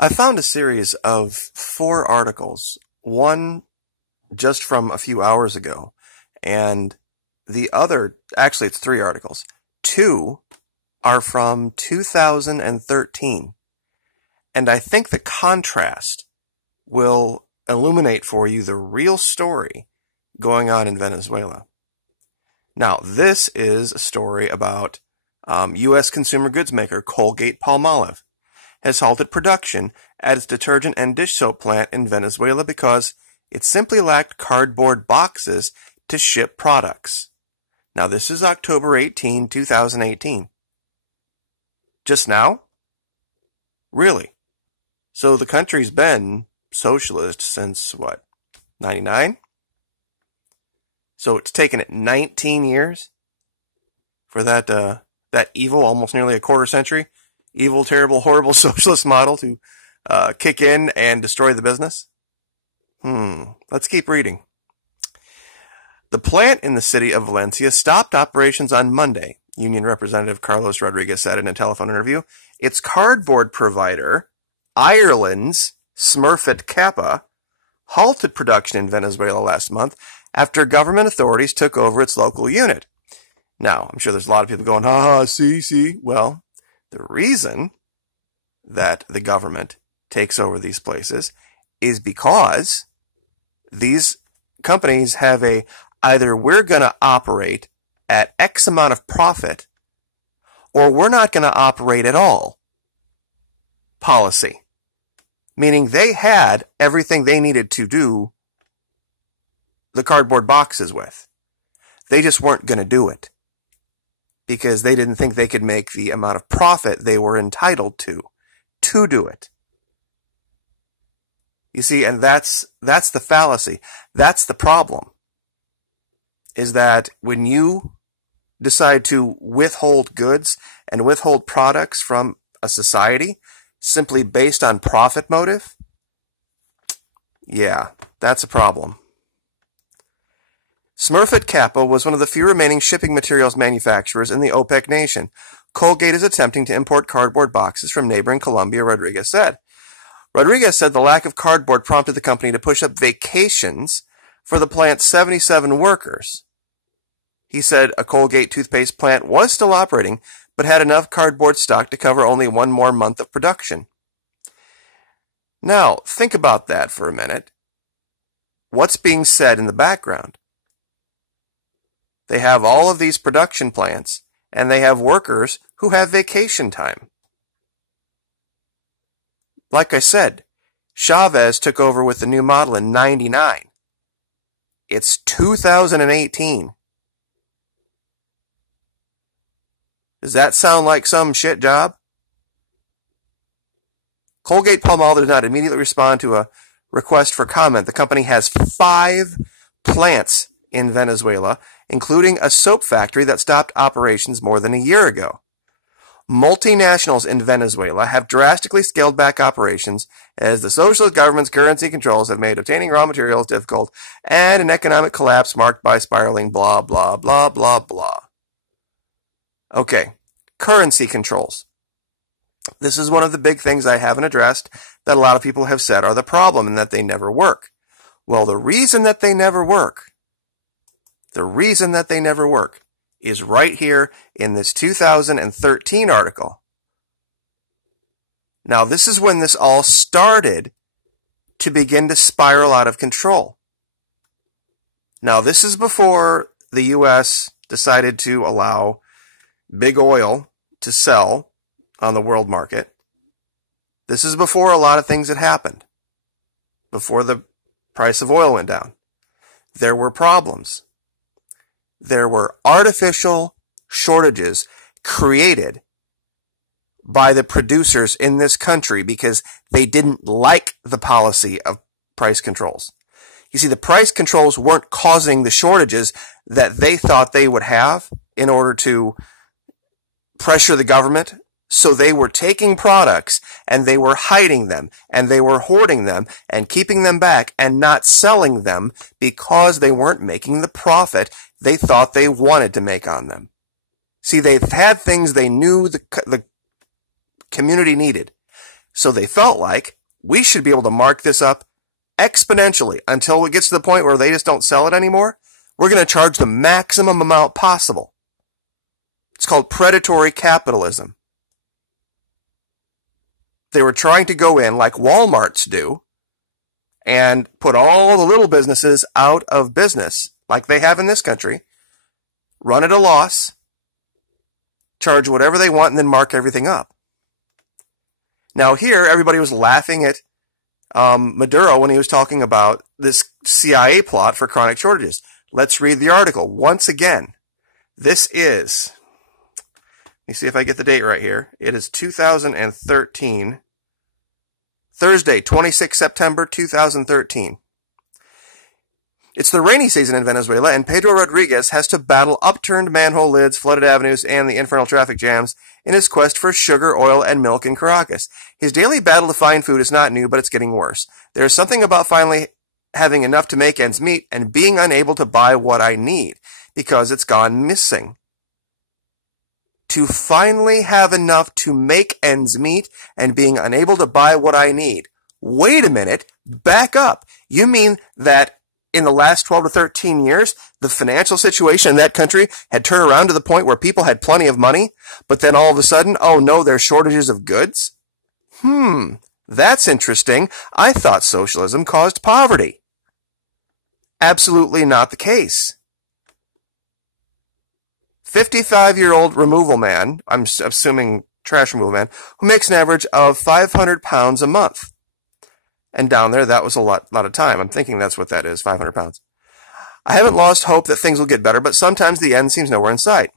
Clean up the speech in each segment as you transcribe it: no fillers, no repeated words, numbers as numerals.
I found a series of 4 articles, one just from a few hours ago, and the other, actually it's 3 articles. Two are from 2013, and I think the contrast will illuminate for you the real story going on in Venezuela. Now, this is a story about U.S. consumer goods maker Colgate-Palmolive has halted production at its detergent and dish soap plant in Venezuela because it simply lacked cardboard boxes to ship products. Now, this is October 18, 2018. Just now? Really? So the country's been socialist since, what, 99? So it's taken it 19 years for that evil, almost nearly a quarter century, evil, terrible, horrible socialist model to kick in and destroy the business? Let's keep reading. The plant in the city of Valencia stopped operations on Monday, Union Representative Carlos Rodriguez said in a telephone interview. Its cardboard provider, Ireland's Smurfit Kappa, halted production in Venezuela last month after government authorities took over its local unit. Now, I'm sure there's a lot of people going, see. Well, the reason that the government takes over these places is because these companies have either we're going to operate at X amount of profit or we're not going to operate at all policy. Meaning they had everything they needed to do the cardboard boxes with. They just weren't going to do it because they didn't think they could make the amount of profit they were entitled to do it. You see, and that's the fallacy. That's the problem. Is that when you decide to withhold goods and withhold products from a society simply based on profit motive, yeah, that's a problem. Smurfit Kappa was one of the few remaining shipping materials manufacturers in the OPEC nation. Colgate is attempting to import cardboard boxes from neighboring Colombia, Rodriguez said. Rodriguez said the lack of cardboard prompted the company to push up vacations for the plant's 77 workers. He said a Colgate toothpaste plant was still operating, but had enough cardboard stock to cover only one more month of production. Now, think about that for a minute. What's being said in the background? They have all of these production plants, and they have workers who have vacation time. Like I said, Chavez took over with the new model in '99. It's 2018. Does that sound like some shit job? Colgate-Palmolive did not immediately respond to a request for comment. The company has 5 plants in Venezuela, including a soap factory that stopped operations more than a year ago. Multinationals in Venezuela have drastically scaled back operations as the socialist government's currency controls have made obtaining raw materials difficult and an economic collapse marked by spiraling blah, blah, blah, blah, blah. Okay, currency controls. This is one of the big things I haven't addressed that a lot of people have said are the problem and that they never work. Well, the reason that they never work is right here in this 2013 article. Now, this is when this all started to begin to spiral out of control. Now, this is before the U.S. decided to allow big oil to sell on the world market. This is before a lot of things had happened. Before the price of oil went down. There were problems. There were artificial shortages created by the producers in this country because they didn't like the policy of price controls. You see, the price controls weren't causing the shortages that they thought they would have in order to pressure the government. So they were taking products and they were hiding them and they were hoarding them and keeping them back and not selling them because they weren't making the profit they thought they wanted to make on them. See, they've had things they knew the community needed. So they felt like we should be able to mark this up exponentially until it gets to the point where they just don't sell it anymore. We're going to charge the maximum amount possible. It's called predatory capitalism. They were trying to go in like Walmarts do and put all the little businesses out of business like they have in this country, run at a loss, charge whatever they want, and then mark everything up. Now here, everybody was laughing at Maduro when he was talking about this CIA plot for chronic shortages. Let's read the article once again. This is, let me see if I get the date right here. It is 2013, Thursday, 26 September 2013. It's the rainy season in Venezuela, and Pedro Rodriguez has to battle upturned manhole lids, flooded avenues, and the infernal traffic jams in his quest for sugar, oil, and milk in Caracas. His daily battle to find food is not new, but it's getting worse. There's something about finally having enough to make ends meet and being unable to buy what I need because it's gone missing. To finally have enough to make ends meet and being unable to buy what I need. Wait a minute, back up. You mean that in the last 12 to 13 years, the financial situation in that country had turned around to the point where people had plenty of money, but then all of a sudden, oh no, there's shortages of goods? That's interesting. I thought socialism caused poverty. Absolutely not the case. 55-year-old removal man, I'm assuming trash removal man, who makes an average of 500 pounds a month. And down there, that was a lot of time. I'm thinking that's what that is, 500 pounds. I haven't lost hope that things will get better, but sometimes the end seems nowhere in sight.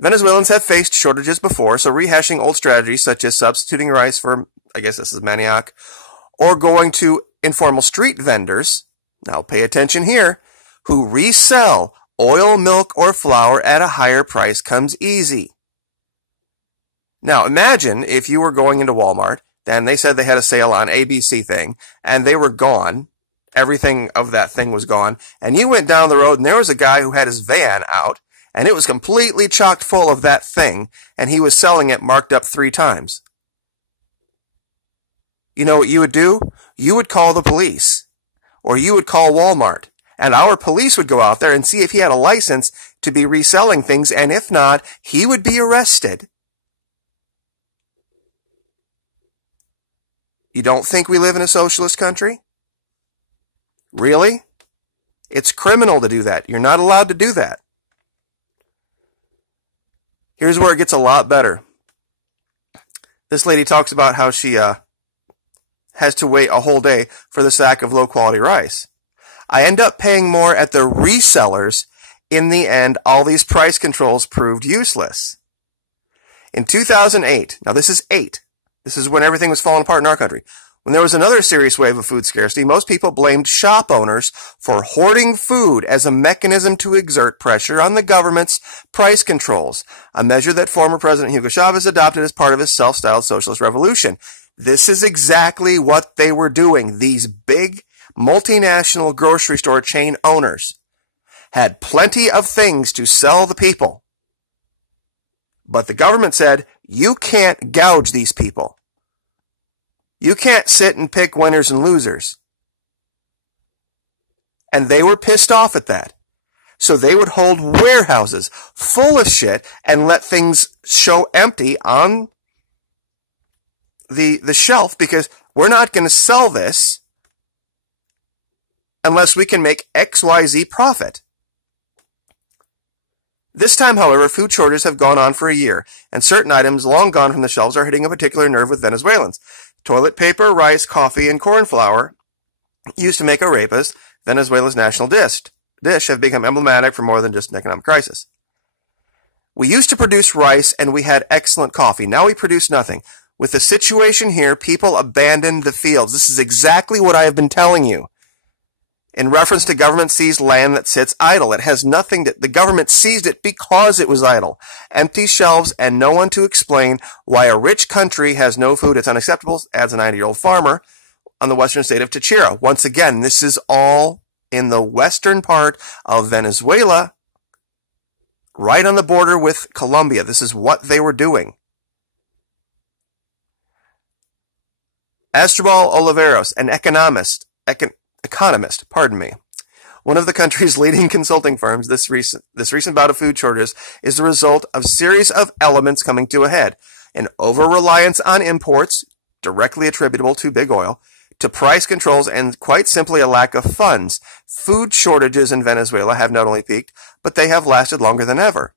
Venezuelans have faced shortages before, so rehashing old strategies such as substituting rice for, I guess this is manioc, or going to informal street vendors, now pay attention here, who resell oil, milk, or flour at a higher price comes easy. Now imagine if you were going into Walmart, and they said they had a sale on ABC thing, and they were gone. Everything of that thing was gone. And you went down the road, and there was a guy who had his van out, and it was completely chock full of that thing, and he was selling it marked up 3 times. You know what you would do? You would call the police, or you would call Walmart, and our police would go out there and see if he had a license to be reselling things, and if not, he would be arrested. You don't think we live in a socialist country? Really? It's criminal to do that. You're not allowed to do that. Here's where it gets a lot better. This lady talks about how she has to wait a whole day for the sack of low-quality rice. I end up paying more at the resellers. In the end, all these price controls proved useless. In 2008, now this is 8. This is when everything was falling apart in our country. When there was another serious wave of food scarcity, most people blamed shop owners for hoarding food as a mechanism to exert pressure on the government's price controls, a measure that former President Hugo Chavez adopted as part of his self-styled socialist revolution. This is exactly what they were doing. These big multinational grocery store chain owners had plenty of things to sell the people. But the government said, you can't gouge these people. You can't sit and pick winners and losers. And they were pissed off at that. So they would hold warehouses full of shit and let things show empty on the shelf because we're not going to sell this unless we can make XYZ profit. This time, however, food shortages have gone on for a year, and certain items long gone from the shelves are hitting a particular nerve with Venezuelans. Toilet paper, rice, coffee, and corn flour, used to make arepas, Venezuela's national dish, have become emblematic for more than just an economic crisis. We used to produce rice, and we had excellent coffee. Now we produce nothing. With the situation here, people abandoned the fields. This is exactly what I have been telling you. In reference to government seized land that sits idle. It has nothing to, the government seized it because it was idle. Empty shelves and no one to explain why a rich country has no food. It's unacceptable, adds a 90-year-old farmer on the western state of Táchira. Once again, this is all in the western part of Venezuela, right on the border with Colombia. This is what they were doing. Astrobal Oliveros, an economist, one of the country's leading consulting firms, this recent bout of food shortages is the result of a series of elements coming to a head. An over-reliance on imports, directly attributable to big oil, to price controls, and quite simply a lack of funds. Food shortages in Venezuela have not only peaked, but they have lasted longer than ever.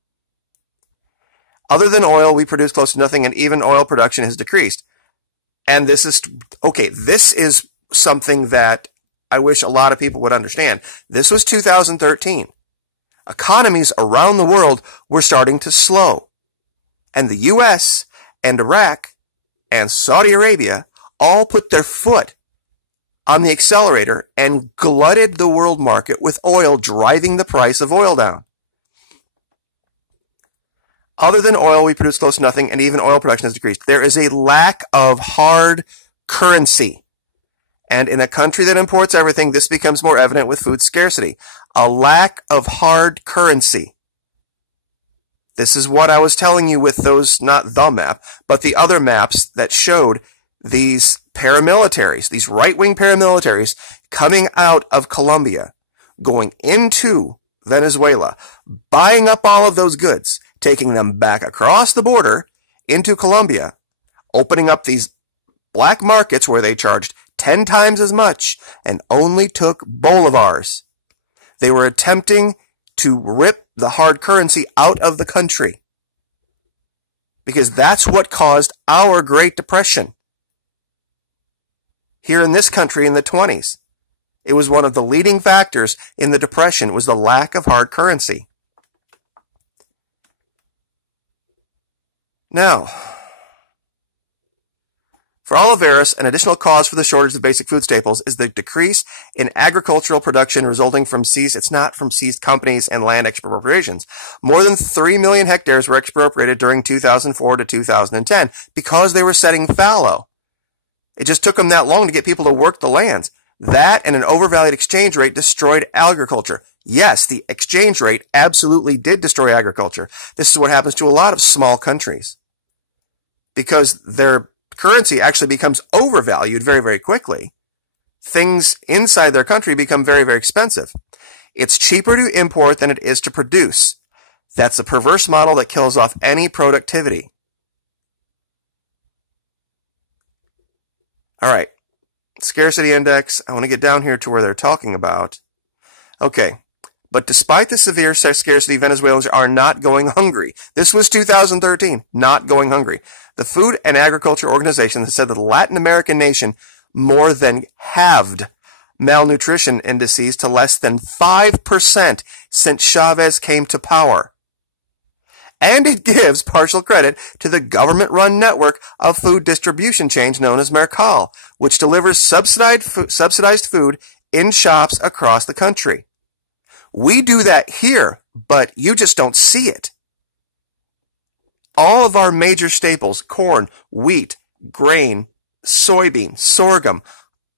Other than oil, we produce close to nothing, and even oil production has decreased. And this is something that I wish a lot of people would understand. This was 2013. Economies around the world were starting to slow. And the U.S. and Iraq and Saudi Arabia all put their foot on the accelerator and glutted the world market with oil, driving the price of oil down. Other than oil, we produce close to nothing, and even oil production has decreased. There is a lack of hard currency. And in a country that imports everything, this becomes more evident with food scarcity. A lack of hard currency. This is what I was telling you with those, not the map, but the other maps that showed these paramilitaries, these right-wing paramilitaries coming out of Colombia, going into Venezuela, buying up all of those goods, taking them back across the border into Colombia, opening up these black markets where they charged 10 times as much and only took bolivars. They were attempting to rip the hard currency out of the country, because that's what caused our Great Depression here in this country in the 20s. It was one of the leading factors in the Depression was the lack of hard currency. Now, for Oliveros, an additional cause for the shortage of basic food staples is the decrease in agricultural production resulting from seized companies and land expropriations. More than 3 million hectares were expropriated during 2004 to 2010 because they were setting fallow. It just took them that long to get people to work the lands. That and an overvalued exchange rate destroyed agriculture. Yes, the exchange rate absolutely did destroy agriculture. This is what happens to a lot of small countries, because their currency actually becomes overvalued very, very quickly. Things inside their country become very, very expensive. It's cheaper to import than it is to produce. That's a perverse model that kills off any productivity. All right. Scarcity index. I want to get down here to where they're talking about. Okay. But despite the severe scarcity, Venezuelans are not going hungry. This was 2013, not going hungry. The Food and Agriculture Organization has said that the Latin American nation more than halved malnutrition indices to less than 5% since Chavez came to power. And it gives partial credit to the government-run network of food distribution chains known as Mercal, which delivers subsidized food in shops across the country. We do that here, but you just don't see it. All of our major staples, corn, wheat, grain, soybean, sorghum,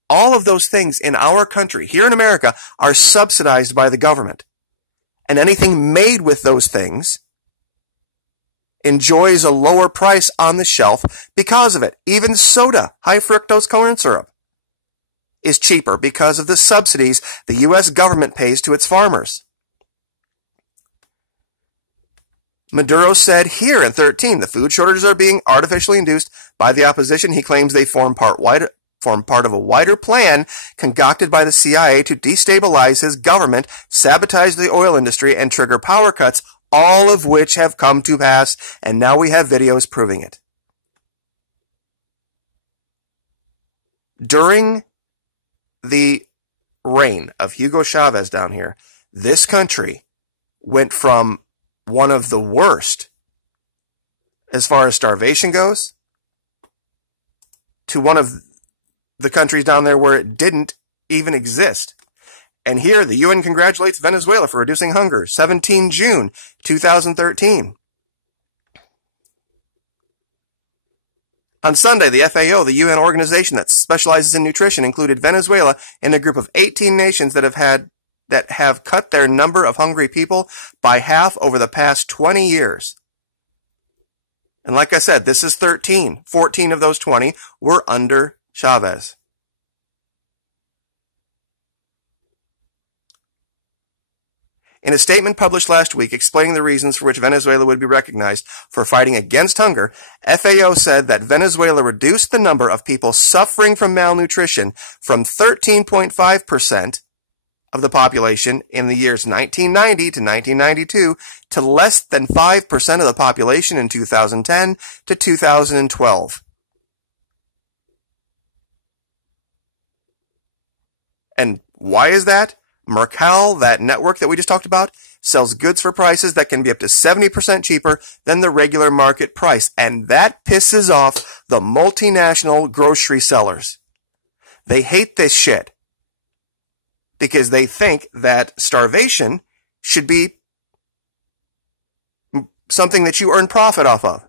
all of those things in our country, here in America, are subsidized by the government. And anything made with those things enjoys a lower price on the shelf because of it. Even soda, high fructose corn syrup, is cheaper because of the subsidies the U.S. government pays to its farmers. Maduro said here in 2013, the food shortages are being artificially induced by the opposition. He claims they form part of a wider plan concocted by the CIA to destabilize his government, sabotage the oil industry, and trigger power cuts, all of which have come to pass, and now we have videos proving it. During the reign of Hugo Chavez down here, this country went from one of the worst as far as starvation goes to one of the countries down there where it didn't even exist. And here, the UN congratulates Venezuela for reducing hunger. 17 June 2013. On Sunday, the FAO, the UN organization that specializes in nutrition, included Venezuela in a group of 18 nations that have cut their number of hungry people by half over the past 20 years. And like I said, this is 13. 14 of those 20 were under Chavez. In a statement published last week explaining the reasons for which Venezuela would be recognized for fighting against hunger, FAO said that Venezuela reduced the number of people suffering from malnutrition from 13.5% of the population in the years 1990 to 1992 to less than 5% of the population in 2010 to 2012. And why is that? Mercal, that network that we just talked about, sells goods for prices that can be up to 70% cheaper than the regular market price. And that pisses off the multinational grocery sellers. They hate this shit because they think that starvation should be something that you earn profit off of.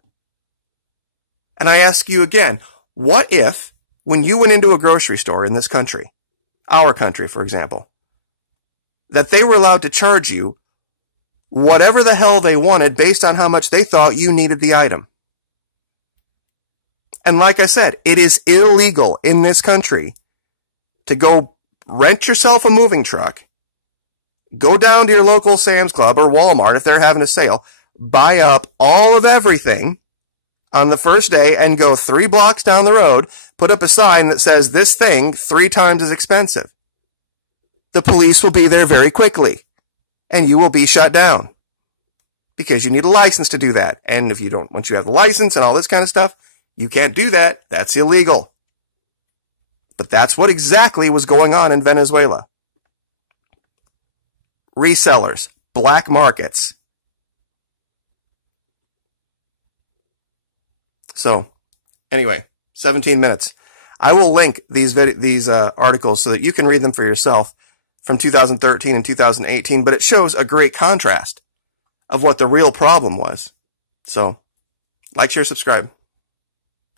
And I ask you again, what if when you went into a grocery store in this country, our country, for example, that they were allowed to charge you whatever the hell they wanted based on how much they thought you needed the item? And like I said, it is illegal in this country to go rent yourself a moving truck, go down to your local Sam's Club or Walmart if they're having a sale, buy up all of everything on the first day and go 3 blocks down the road, put up a sign that says this thing 3 times as expensive. The police will be there very quickly, and you will be shut down because you need a license to do that. And if you don't, once you have the license and all this kind of stuff, you can't do that. That's illegal. But that's what exactly was going on in Venezuela. Resellers, black markets. So, anyway, 17 minutes. I will link these articles so that you can read them for yourself from 2013 and 2018, but it shows a great contrast of what the real problem was. So, like, share, subscribe.